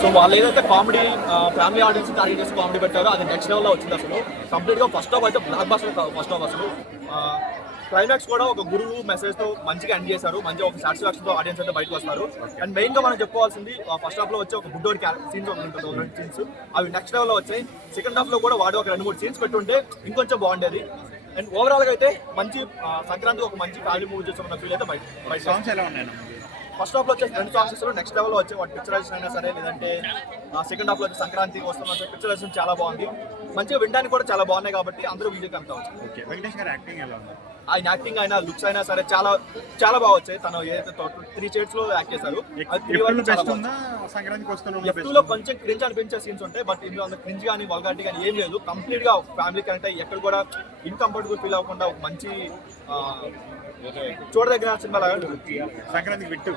So వాళ్ళు ఏదైతే comedy family audience target చేసి కామెడీ పెట్టారో అది నెక్స్ట్ లెవెల్లో వచ్చింది అసలు. కంప్లీట్గా ఫస్ట్ హాఫ్ అయితే బ్లాక్ బాస్టర్ ఫస్ట్ హాఫ్ అసలు. క్లైమాక్స్ కూడా ఒక గురువు మెసేజ్తో మంచిగా ఎండ్ చేశారు. మంచిగా ఒక సాటిస్ఫాక్షన్తో ఆడియన్స్ అయితే బయటకు వస్తారు. అండ్ మెయిన్గా మనం చెప్పుకోవాల్సింది ఫస్ట్ హాఫ్లో వచ్చే ఒక బుడ్డోడి సీన్స్ ఒకటి ఉంటుంది ఒక రెండు సీన్స్ అవి నెక్స్ట్ లెవెల్లో వచ్చాయి. సెకండ్ హాఫ్లో కూడా వాడు ఒక రెండు మూడు సీన్స్ పెట్టుంటే ఇంకొంచెం బాగుండేది. అండ్ ఓవరాల్గా అయితే మంచి సంక్రాంతి ఒక మంచి ఫ్యామిలీ మూవీ చూసామన్న ఫీల్ అయితే బయట బయట. సాంగ్స్ ఎలా ఉన్నాయి ఫస్ట్ హాఫ్లో వచ్చే రెండు సాంగ్స్ నెక్స్ట్ లెవెల్లో వచ్చే వాటి పిక్చరైజేషన్ అయినా సరే లేదంటే సెకండ్ హాఫ్లో వచ్చే సంక్రాంతి వస్తున్న పిక్చరైజేషన్ చాలా బాగుంది. మంచిగా వినడానికి కూడా చాలా బాగున్నాయి కాబట్టి అందరూ విజయ్ కనుక వెంకటేష్ గారి యాక్టింగ్ ఎలా ఉంది? ఆయన యాక్టింగ్ అయినా లుక్స్ అయినా సరే చాలా చాలా బాగా వచ్చాయి. తను ఏదైతే త్రీ షేడ్స్లో యాక్ట్ చేశారు అది three వరకు చాలా బెస్ట్ బాగుంది. ఉందా? సంక్రాంతికి వస్తున్న ఎఫ్లో కొంచెం క్రింజ్ అనిపించే సీన్స్ ఉంటాయి బట్ ఇందులో అంత క్రింజ్ కానీ వల్గారిటీ కానీ ఏం లేదు. కంప్లీట్గా ఫ్యామిలీ కనెక్ట్ అయ్యి ఎక్కడ కూడా ఇన్కంఫర్టబుల్ ఫీల్ అవ్వకుండా ఒక మంచి చూడదగిన సినిమా లాగా. సంక్రాంతికి విట్టు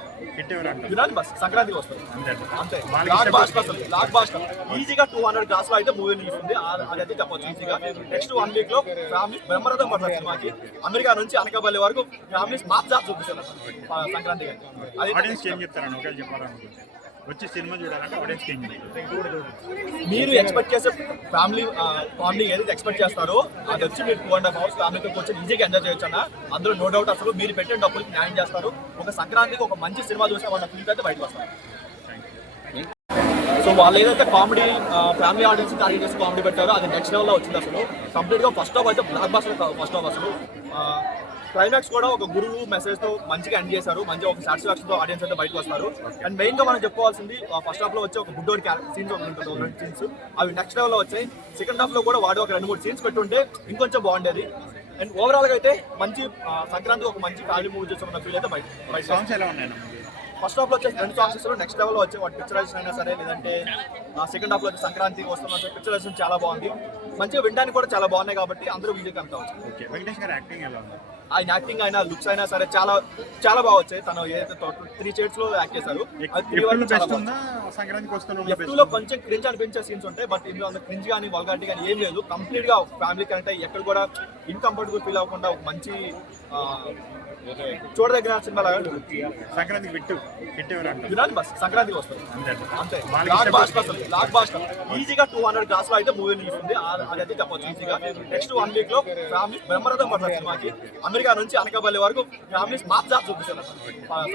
వినాలి బస్ సంక్రాంతికి వస్తుంది అంతే అసలు బ్లాక్ బాస్టర్ ఈజీగా టూ హండ్రెడ్ క్లాస్లో అయితే మూవీ నిలుస్తుంది అదైతే చెప్పొచ్చు ఈజీగా నెక్స్ట్ వన్ వీక్లో ఫ్యామిలీ బ్రహ్మరథం పడుతుంది సినిమాకి. అమెరికా నుంచి అనకాపల్లి వరకు ఫ్యామిలీస్ మాప్ జాబ్ చూపిస్తారు. అది ఆడియన్స్ ఏం చెప్తారని ఒకవేళ చెప్పాలనుకుంటే. వచ్చి సినిమా చూడాలంటే ఆడియన్స్ ఏం చెప్తారు? మీరు ఎక్స్పెక్ట్ చేసే ఫ్యామిలీ కామెడీ ఏదైతే ఎక్స్పెక్ట్ చేస్తారో అది వచ్చి మీరు టూ అండ్ హాఫ్ అవర్స్ ఫ్యామిలీతో వచ్చి ఈజీగా ఎంజాయ్ చేయొచ్చు అన్న. అందులో నో డౌట్ అసలు మీరు పెట్టిన డబ్బులకి న్యాయం చేస్తారు. ఒక సంక్రాంతికి ఒక మంచి సినిమా చూసామన్న ఫీల్ అయితే బయటకు వస్తారు సో వాళ్ళు ఏదైతే కామెడీ ఫ్యామిలీ ఆడియన్స్ టార్గెట్ చేసి కామెడీ పెట్టారో అది నెక్స్ట్ లెవెల్లో వచ్చింది అసలు. కంప్లీట్గా ఫస్ట్ హాఫ్ అయితే బ్లాక్ బాస్టర్ ఫస్ట్ హాఫ్ అసలు. క్లైమాక్స్ కూడా ఒక గురువు మెసేజ్తో మంచిగా ఎండ్ చేశారు. మంచిగా ఒక సాటిస్ఫాక్షన్తో ఆడియన్స్ అయితే బయటకు వస్తారు. అండ్ మెయిన్గా మనం చెప్పుకోవాల్సింది ఫస్ట్ హాఫ్లో వచ్చే ఒక బుడ్డోడి సీన్స్ ఒకటి ఉంటుంది రెండు సీన్స్ అవి నెక్స్ట్ లెవెల్లో వచ్చాయి. సెకండ్ హాఫ్లో కూడా వాడు ఒక రెండు మూడు సీన్స్ పెట్టుంటే ఇంకొంచెం బాగుండేది. అండ్ ఓవరాల్గా అయితే మంచి సంక్రాంతి ఒక మంచి ఫ్యామిలీ మూవీ చూసామన్న ఫీల్ అయితే బయట బయట. సాంగ్స్ ఎలా ఉన్నాయి ఫస్ట్ హాఫ్లో వచ్చే రెండు సాంగ్స్ నెక్స్ట్ లెవెల్లో వచ్చే వాటి పిక్చరైజేషన్ అయినా సరే లేదంటే సెకండ్ హాఫ్లో వచ్చే సంక్రాంతి వస్తున్న పిక్చరైజేషన్ చాలా బాగుంది. మంచిగా వినడానికి కూడా చాలా బాగున్నాయి కాబట్టి అందరూ కనెక్ట్ అవ్వచ్చు ఓకే. వెంకటేష్ గారి యాక్టింగ్ ఎలా ఉంది? ఆయన యాక్టింగ్ అయినా లుక్స్ అయినా సరే చాలా చాలా బాగా వచ్చాయి. తను ఏదైతే త్రీ షేడ్స్లో యాక్ట్ చేశారు. అది three వరకు చాలా బెస్ట్ బాగుంది. ఉందా? సంక్రాంతికి వస్తున్న ఎఫ్లో కొంచెం క్రింజ్ అనిపించే సీన్స్ ఉంటాయి బట్ ఇందులో అంత క్రింజ్ కానీ వల్గారిటీ కానీ ఏం లేదు. కంప్లీట్గా ఫ్యామిలీ కనెక్ట్ అయ్యి ఎక్కడ కూడా ఇన్కంఫర్టబుల్ ఫీల్ అవ్వకుండా ఒక మంచి చూడదగిన సినిమా లాగా. సంక్రాంతికి విట్టు వినాలి బస్ సంక్రాంతికి వస్తుంది అంతే అంతే. బ్లాక్ బాస్టర్ అసలు బ్లాక్ బాస్టర్ ఈజీగా టూ హండ్రెడ్ క్లాస్లో అయితే మూవీ నిలుస్తుంది అదైతే చెప్పొచ్చు ఈజీగా. నెక్స్ట్ వన్ వీక్లో ఫ్యామిలీ బ్రహ్మరథం పడుతుంది సినిమాకి. అమెరికా నుంచి అనకాపల్లి వరకు ఫ్యామిలీస్ జాబ్ చూపిస్తారు.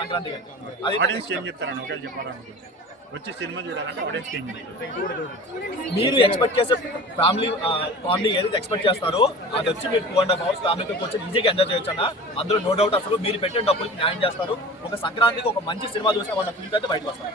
సంక్రాంతికి. అది ఆడియన్స్ ఏం చెప్తారని ఒకవేళ చెప్పాలనుకుంటే. వచ్చి సినిమా చూడాలంటే ఆడియన్స్ మీరు ఎక్స్పెక్ట్ చేసే ఫ్యామిలీ కామెడీ ఏదైతే ఎక్స్పెక్ట్ చేస్తారో అది వచ్చి మీరు టూ అండ్ హాఫ్ అవర్స్ ఫ్యామిలీతో వచ్చి ఈజీగా ఎంజాయ్ చేయొచ్చు అన్న అందులో నో డౌట్ అసలు మీరు పెట్టిన డబ్బులకి న్యాయం చేస్తారు. ఒక సంక్రాంతికి ఒక మంచి సినిమా చూసామన్న ఫీల్ అయితే బయటకు వస్తారు